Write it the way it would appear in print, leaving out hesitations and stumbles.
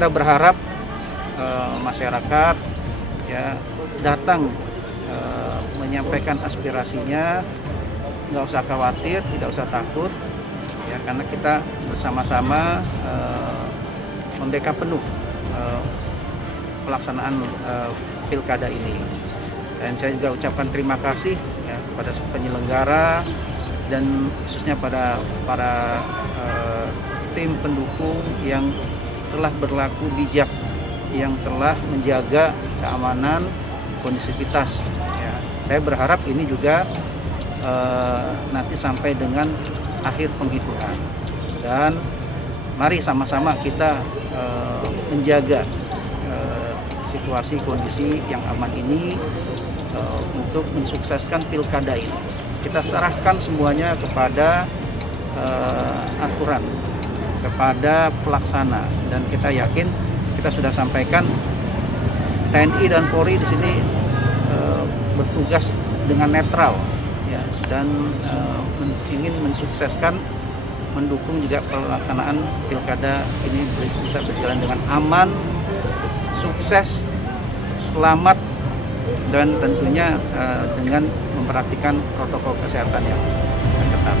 kita berharap masyarakat ya datang menyampaikan aspirasinya, nggak usah khawatir, tidak usah takut, ya karena kita bersama-sama membackup penuh pelaksanaan pilkada ini. Dan saya juga ucapkan terima kasih ya, kepada penyelenggara dan khususnya pada para tim pendukung yang telah berlaku bijak, yang telah menjaga keamanan, kondisivitas. Ya, saya berharap ini juga nanti sampai dengan akhir penghitungan. Dan mari sama-sama kita menjaga situasi kondisi yang aman ini untuk mensukseskan pilkada ini. Kita serahkan semuanya kepada aturan, kepada pelaksana, dan kita yakin kita sudah sampaikan TNI dan Polri di sini bertugas dengan netral, ya, dan ingin mensukseskan, mendukung juga pelaksanaan pilkada ini bisa berjalan dengan aman, sukses, selamat, dan tentunya dengan memperhatikan protokol kesehatan yang ketat.